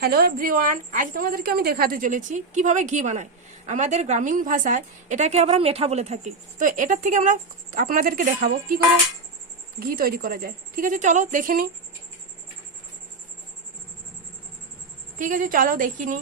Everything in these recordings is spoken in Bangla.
হ্যালো এভরিওয়ান, আজ তোমাদেরকে আমি দেখাতে চলেছি কিভাবে ঘি বানায়। আমাদের গ্রামীণ ভাষায় এটাকে আমরা মেঠা বলে থাকি। তো এটার থেকে আমরা আপনাদেরকে দেখাবো কি করে ঘি তৈরি করা যায়। ঠিক আছে, চলো দেখে নি। ঠিক আছে, চলো দেখিনি।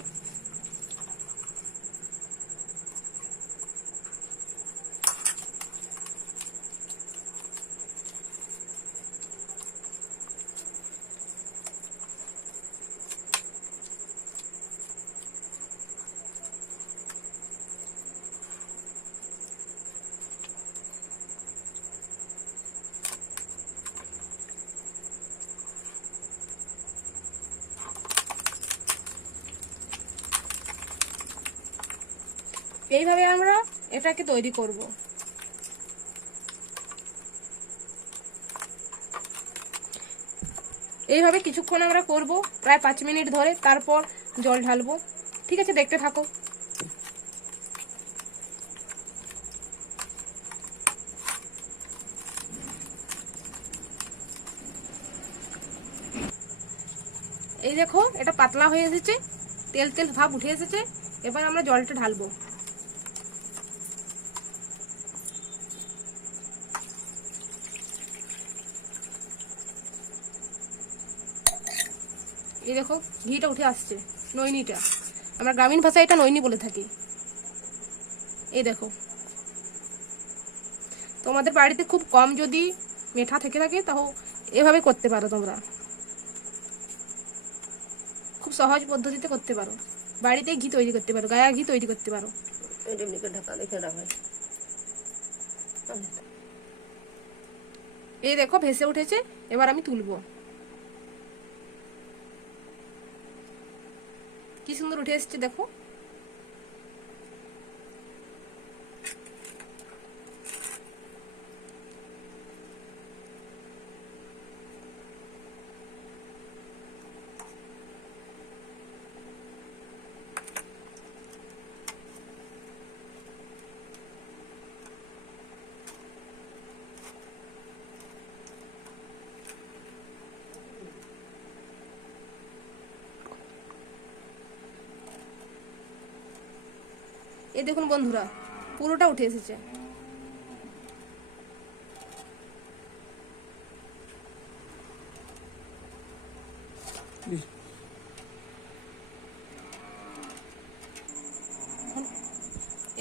এইভাবে আমরা এটাকে তৈরি করব। এইভাবে কিছুক্ষণ আমরা করব, প্রায় 5 মিনিট ধরে। তারপর জল ঢালবো। ঠিক আছে, দেখতে থাকো। এই দেখো, এটা পাতলা হয়ে এসেছে, তেল তেল ভাব উঠে এসেছে। এবার আমরা জলটা ঢালবো। এই দেখো, ঘিটা উঠে আসছে, নৈনিটা। আমরা গ্রামীণ ভাষায় এটা নৈনি বলে থাকি। এই দেখো, তোমাদের বাড়িতে খুব কম যদি মেঠা থেকে থাকে তাও এভাবে করতে পারো। তোমরা খুব সহজ পদ্ধতিতে করতে পারো, বাড়িতে ঘি তৈরি করতে পারো, গায়া ঘি তৈরি করতে পারো। এই দেখো, ভেসে উঠেছে। এবার আমি তুলবো। কি সুন্দর উঠে এসছে, দেখো। এই দেখুন বন্ধুরা, পুরোটা উঠে এসেছে।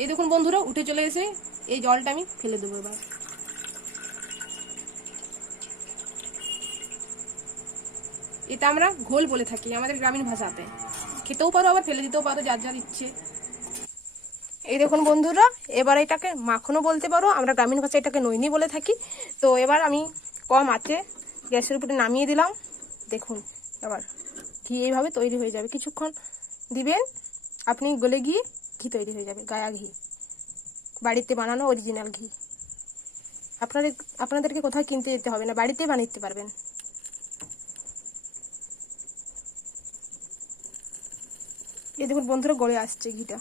এই দেখুন বন্ধুরা, উঠে চলে এসে এই জলটা আমি ফেলে দেবো। এবার এটা আমরা ঘোল বলে থাকি আমাদের গ্রামীণ ভাষাতে। খেতেও পারো, আবার ফেলে দিতেও পারো, যার যার ইচ্ছে। এই দেখুন বন্ধুরা, এবার এটাকে মাখনও বলতে পারো, আমরা গ্রামীণ ভাষায় এটাকে নৈনি বলে থাকি। তো এবার আমি কম আঁচে গ্যাসের উপরে নামিয়ে দিলাম। দেখুন, এবার ঘি এইভাবে তৈরি হয়ে যাবে। কিছুক্ষণ দিবেন, আপনি গলে গিয়ে ঘি তৈরি হয়ে যাবে, গায়া ঘি, বাড়িতে বানানো অরিজিনাল ঘি। আপনাদেরকে কোথাও কিনতে যেতে হবে না, বাড়িতেই বানাতে পারবেন। এই দেখুন বন্ধুরা, গড়ে আসছে ঘিটা।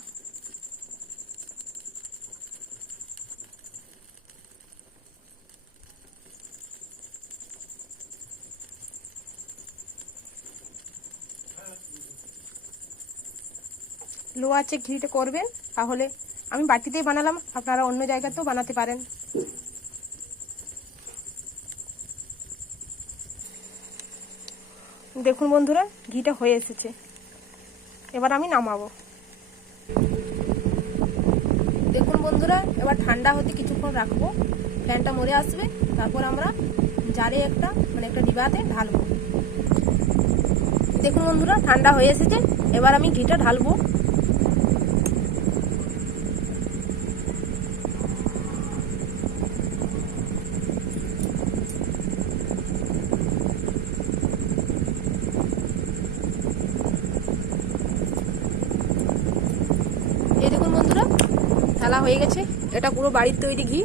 লো আছে ঘিটা করবেন, তাহলে আমি বাটিতেই বানালাম, আপনারা অন্য জায়গাতেও বানাতে পারেন। দেখুন বন্ধুরা, ঘিটা হয়ে এসেছে। এবার আমি নামাবো। দেখুন বন্ধুরা, এবার ঠান্ডা হতে কিছুক্ষণ রাখবো, ফ্যানটা মরে আসবে। তারপর আমরা জারে একটা ডিবাতে ঢালবো। দেখুন বন্ধুরা, ঠান্ডা হয়ে এসেছে। এবার আমি ঘিটা ঢালবো। এই দেখুন বন্ধুরা, ঢালা হয়ে গেছে। এটা পুরো বাড়ির তৈরি ঘি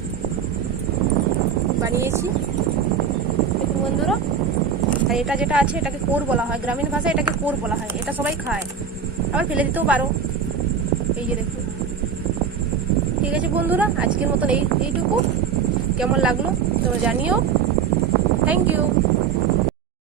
বানিয়েছি। দেখুন বন্ধুরা, আর এটা যেটা আছে এটাকে কোর বলা হয়, গ্রামীণ ভাষায় এটাকে কোর বলা হয়। এটা সবাই খায়, আবার ফেলে দিতেও পারো। এই যে দেখুন। ঠিক আছে বন্ধুরা, আজকের মতন এইটুকু। কেমন লাগলো তোমরা জানিও। Thank you.